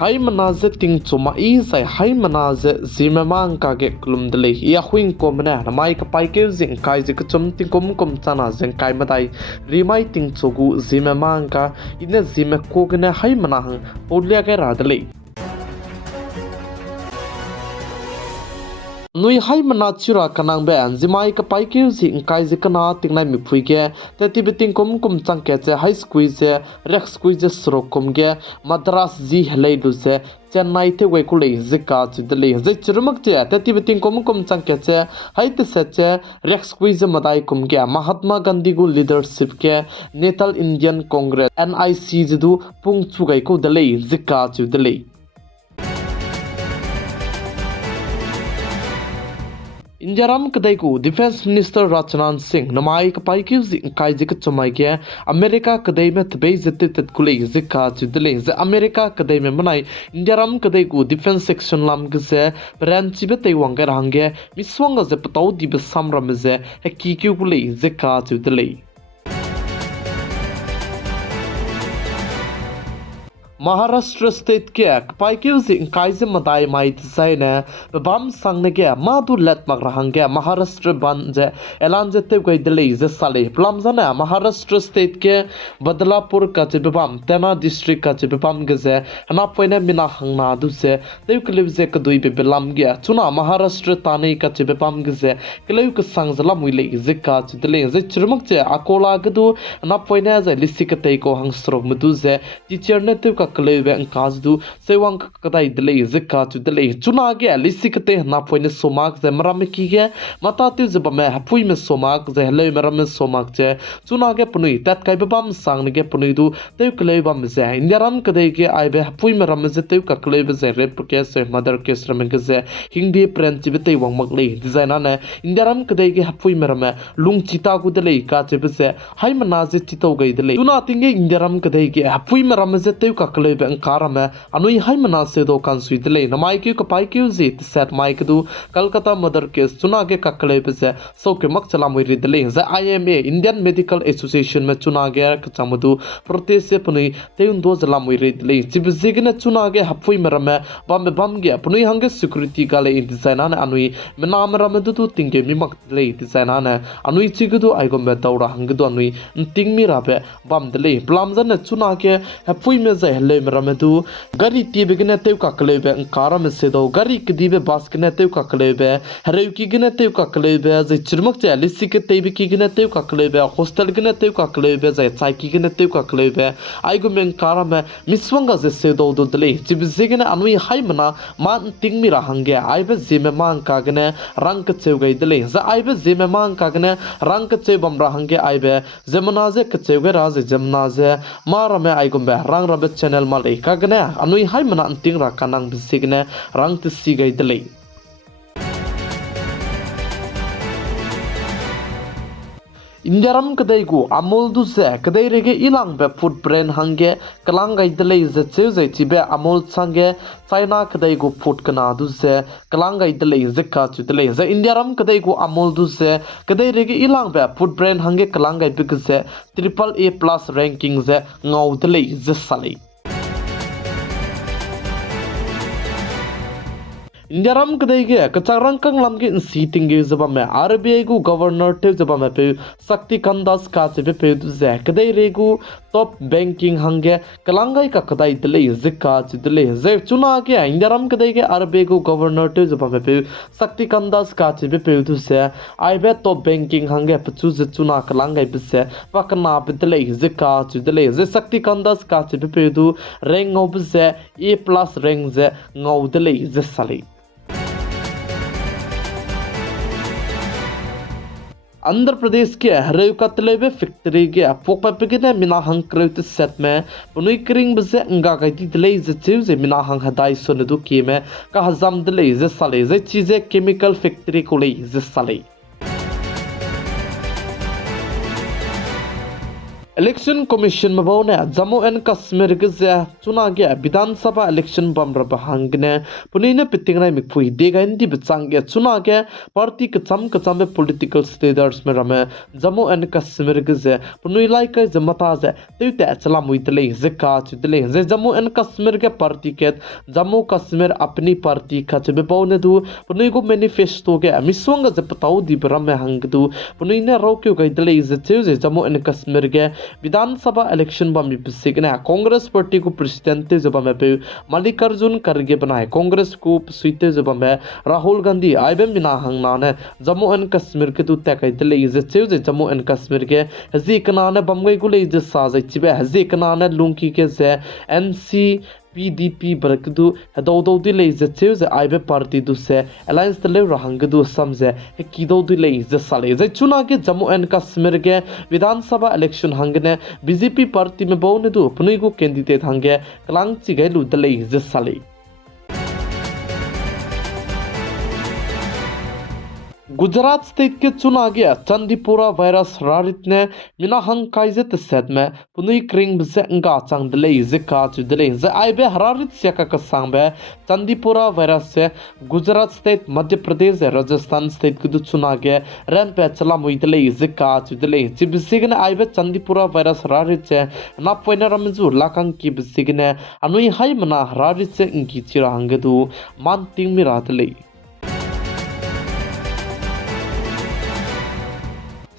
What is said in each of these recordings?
hai manaze ting chuma i sai hai manaze Zeme mang ka ge klum dele ya huing ko mena na mai ka pai ke jing kai je ka chum ting kom chana jeng kai madai rimai ting chogu Zeme mang ka ine Zeme ko gna hai mana hang podlia ke ra dele nui hai mana chura kanang be anzimai ka pai ke jing kai je kana tingnai mi phui ge te ti biting kom chang ke che high squeeze rex squeeze sro kom ge madras ji helai du se chennai te wei kulei zika chu dele ze churmak che te ti biting kom chang ke che hai te se che rex squeeze madai kum ge mahatma gandhi gu leadership ke natal indian congress nic ju pung chu gai ko dele zika chu dele Injaram kadai ku Defense Minister Rajnath Singh namai ka pai ki kai jik chomai ke America kadai me tbei zete tet kulei zika chudle ze America kadai me manai Injaram kadai ku Defense Section lam ke se branch be tai wanga range miswanga ze patau di be samram ze ki ki kulei zika chudle Maharashtra state ke pai ke jing kai je madai mai design bam sang ne ke ma du let mak rahang ke Maharashtra ban je elan je te gai dele je sale plam jana Maharashtra state ke Badlapur ka je bam tena district ka je bam ge je na poine mina hang na du se te klib je ka dui be belam ge chuna Maharashtra tane ka je bam ge je kleu ka sang jala muile je ka je dele je churmuk je akola ge du na poine je lisik te ko hang strok mu du je teacher ne te kalebe ang kazdu sewang kadai dele zika chu dele chuna ge lisikte na poine somak ze maram ki ge mata tu ze bame hapui me somak ze hele maram somak che chuna ge punui tat kai bam sang ge punui du te kalebe bam ze indiaram kadai ge ai be hapui maram ze te ka kalebe ze rep ke se mother ke sram ge ze hingdi pren chi be te wang mak le design na indiaram kadai ge hapui maram lung chita gu dele ka che be se hai mana ze chito ge dele chuna tinge indiaram kadai ge hapui maram ze te ka kalebe ang karame anui hai mana se do kan sui dele na mai ki ka pai ki zit set mai ki du Kolkata mother case chuna ge ka kalebe se so ke mak chala moi ri dele za IMA Indian Medical Association me chuna ge ka chamudu protest se punui teun do jala moi ri dele chib jigne chuna ge hapui merame bam ge punui hange security gale in design na anui menam ram du tu tinge mi mak dele design na anui chigudu ai gom be daura hang du anui ting mi rabe bam dele plam jan chuna ge hapui me za le meramedu gari tibe gene te ka klebe karam se do gari kdibe bas gene te ka klebe hareu ki gene te ka klebe ze chirmak che lisi ke te ki gene te ka klebe hostel gene te ka klebe ze chai ki gene te ka klebe ai go men karam miswanga ze se do do dele chib zegene anui hai mana man ting mi rahange ai be Zeme mang ka gene rang ke cheu gai dele za ai be Zeme mang ka gene rang ke cheu bam rahange ai be zemna ze ke cheu ge raz zemna ze marame ai go be rang rabe channel mal ka gane anui hai mana anting ra kanang bisigne rang te si gai dele Indiaram kadai gu amol du se kadai rege ilang be food brand hange kalang gai dele ze cheu ze chi be amol change China kadai gu food kana du se kalang gai dele ze ka chu dele ze Indiaram kadai gu amol du se kadai rege ilang be food brand hange kalang gai big ze AAA+ ranking ze ngau dele ze sale Indiaram kadai ge kacharang kang lam ge seating ge zaba me RBI gu governor te zaba me pe sakti kandas ka se pe ze kadai re gu top banking hange kalangai ka kadai dele zika chu dele ze chuna ge Indiaram kadai ge RBI gu governor te zaba me pe sakti kandas ka se pe du se ai be top banking hange pachu ze chuna kalangai be se pakna be dele zika chu dele ze sakti kandas ka se pe du rank ngau be ze A+ rank ze ngau dele ze sale Andhra Pradesh ke hareu katlebe factory ke apok papigene mina hang kreuti set me punui kring bese nga ga di dele ze cheu ze mina hang hadai son du ke me ka hazam dele ze sale ze chize chemical factory ko le ze sale election commission में बहुने Jammu and Kashmir के चुना गया विधानसभा election बमरब हांगने पुनीने पितिंगना मिक्फुई देगा हिंदी बचांगे चुना गया party कचम political स्टेटर्स में रमे Jammu and Kashmir के पुनुई लाइक जमता जे तेते चला मुइतले जे का चुतले जे जम्मू एंड कश्मीर के पार्टी के जम्मू कश्मीर अपनी पार्टी खचबे बहुने दु पुनुई को मैनिफेस्टो के मिसोंग जे पताऊ दी रमे हांग दु पुनुई रोक्यो गइतले जे जम्मू एंड कश्मीर के विधानसभा इलेक्शन बमी पिसिगने कांग्रेस पार्टी को प्रेसिडेंट जब में पे मल्लिकार्जुन खड़गे बनाए कांग्रेस को स्वीते जब में राहुल गांधी आइबे मिना हंगना ने जम्मू एंड कश्मीर के तुते कहते इजे चेजे जम्मू एंड कश्मीर के हजी कना ने बमगई गुले इजे साजे चिबे हजी कना ने लुंकी के से एनसी PDP बरकदु हदौदौदी ले जचे जे आइबे पार्टी दु से अलायंस तले रहंगदु समझे किदौदी ले जे साले जे चुना के जम्मू एंड कश्मीर के विधानसभा इलेक्शन हंगने बीजेपी पार्टी में बहुने दु पुनई को कैंडिडेट हंगे कलांगची गैलु दले जे साले गुजरात स्टेट के चुना गया चंदीपुरा वायरस रारित ने मिना हंग काइजत सेट में पुनुई क्रिंग बसे अंगा चांग दले जे का चु दले जे आइबे हरारित सेका का सांग बे चंदीपुरा वायरस से गुजरात स्टेट मध्य प्रदेश राजस्थान स्टेट के चुना गया रन पे चला मुई दले जे का चु दले जे बिसिगने आइबे चंदीपुरा वायरस रारित से ना पोइना रमजु लाकांग की बिसिगने अनुई हाई मना हरारित से इंगी चिरा हंगदु मान तिंग mi रातले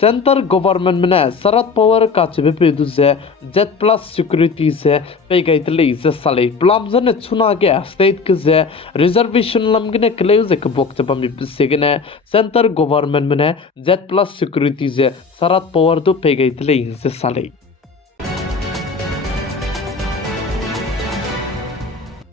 सेंटर गवर्नमेंट में शरद पवार का चिबे से जेट प्लस सिक्योरिटी से पे गई तले से साले प्लामजन चुना गया स्टेट के से रिजर्वेशन लमगने क्लेव से कबोक चबमी बिसेगने सेंटर गवर्नमेंट में जेट प्लस सिक्योरिटी से शरद पवार तो पे गई तले से साले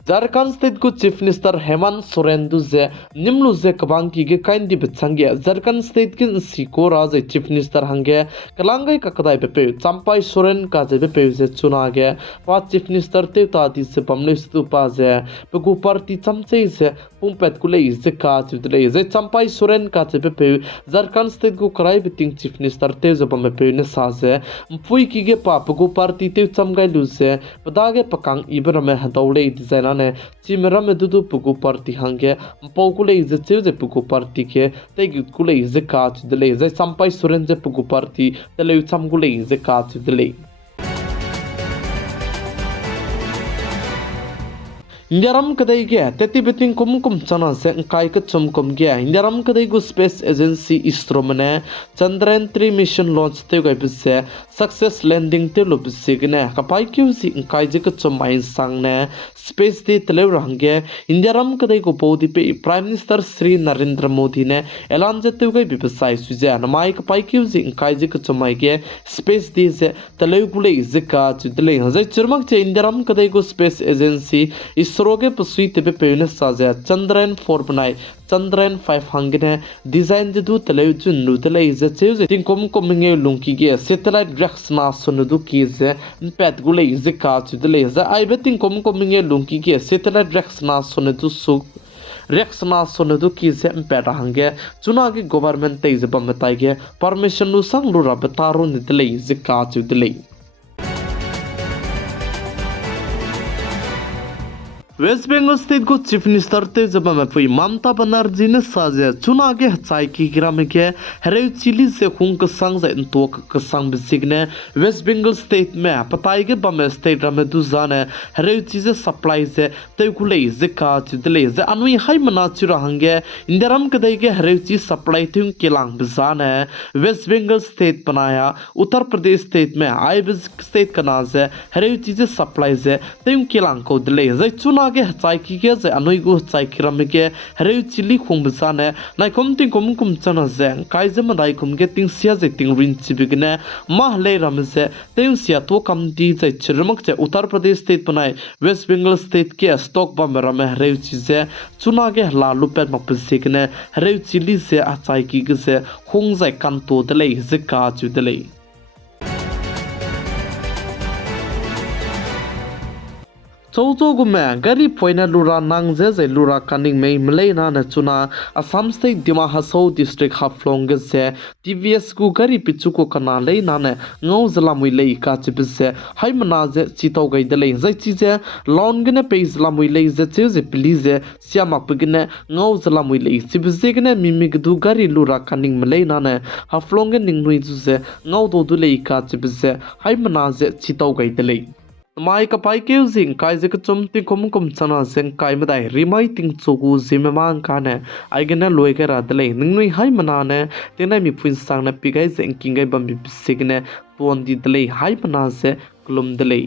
झारखंड स्टेट को चीफ मिनिस्टर हेमंत सोरेन से निम्लु जे कबांगी के काइंदी बचंगे झारखंड स्टेट के सिको राज चीफ मिनिस्टर हंगे कलांगई का कदाई पे चंपाई सोरेन का जे पे से चुना गया पा चीफ मिनिस्टर ते ताती से पमले स्तुपा जे पगु पार्टी चमचे से पुंपेट कुले जे का चुतले जे चंपाई सोरेन का जे पे झारखंड स्टेट को कराई बिटिंग चीफ मिनिस्टर ते जब में पे ने साजे फुई की के पा पगु पार्टी ते चमगाई लु से पदागे पकांग इबर में हदौले डिजाइन ने चिमरा में दुदु पुगु पार्टी हंगे पौकुले इजे चेजे पुगु पार्टी के तेगु कुले इजे काच दले जे संपाई सुरेन जे पुगु पार्टी तले चमगुले इजे काच दले इंडियारम कदई गया तेती बिटिंग कुम चना से काय के चमकुम गया इंडियारम कदई को स्पेस एजेंसी इसरो मने चंद्रयान 3 मिशन लॉन्च ते गई बिसे सक्सेस लैंडिंग ते लो बिसे गने कपाई क्यों सी काय जे के चमाइन सांगने स्पेस दे तले रहंगे इंडियारम कदई को पौदी पे प्राइम मिनिस्टर श्री नरेंद्र मोदी ने ऐलान जते गई व्यवसाय सुजे नमाई कपाई क्यों सी काय जे के चमाई के स्पेस दे से तले गुले जे का चुदले हजे चुरमक चे इंडियारम कदई को स्पेस एजेंसी इसरो के पसुई पे पेने साजे चंद्रयान 4 बनाए चंद्रयान 5 हंगने डिजाइन जदु तले जुनु तले इजे चेजे तिन कोम मिंगे लुंकी के सैटेलाइट रेक्स ना सुनदु कीजे पेट गुले इजे का चुदले इजे आइबे तिन कोम मिंगे लुंकी के सैटेलाइट रेक्स ना सुनदु सु रेक्स ना सुनदु कीजे पेट हंगे चुना के गवर्नमेंट तेज बमताई के परमिशन नु संग लु रब तारो नितले इजे का चुदले वेस्ट बंगाल स्टेट को चीफ मिनिस्टर ते जब में फुई ममता बनर्जी ने साजे चुना के हचाई की ग्राम के हरे चिली से खुंग संग से तो संग बिसिगने वेस्ट बंगाल स्टेट में पताई के बम स्टेट में दुजाने हरे चीजें सप्लाई से ते कुले जे का चिदले जे अनुई हाई मना चुरा हंगे इंदरम कदई के हरे चीज सप्लाई थे केलांग बिजाने वेस्ट बंगाल स्टेट बनाया उत्तर प्रदेश स्टेट में आई स्टेट का नाज है हरे चीजें सप्लाई से ते केलांग को दिले जे चुना के हचाई की के जे अनुई को हचाई किराम के हरे चिली खुंग बिजाने नाइकुम तिंग कुम चना जे काय जे मदाई कुम के तिंग सिया जे तिंग रिन चिबिगने महले रम से तिंग सिया तो कम दी जे चिरमक जे उत्तर प्रदेश स्टेट बनाए वेस्ट बंगाल स्टेट के स्टॉक बम रम हरे चीजे चुना के लालू पे मपसिगने हरे चिली से हचाई की के से खुंग जे कंतो दले जे का चु दले Sozo gume gari poina lura nang ze lura kaning mei malay na chuna Assam State Dima Hasau District Haflong se TVS ku gari pichu ko kana lei na ne ngau zalamui lei ka chibse hai mana ze chitau gai de lei zai chi ze lawn gane pe zalamui lei ze che ze please siamak pigne ngau zalamui lei chibse gane mimik du gari lura kaning malay na ne Haflong ge ningnui zu ze ngau do du lei ka chibse hai mana ze chitau gai de lei mai ka pai keu zing kai ze ka chum ti kum chana seng kai ma dai rimai ting chugu zime mang ka ne ai gena loi ka ra dle ningnui hai mana ne tenai mi phuin sang na pi gai zeng king gai bam bi signe ton di dle hai mana se klum dle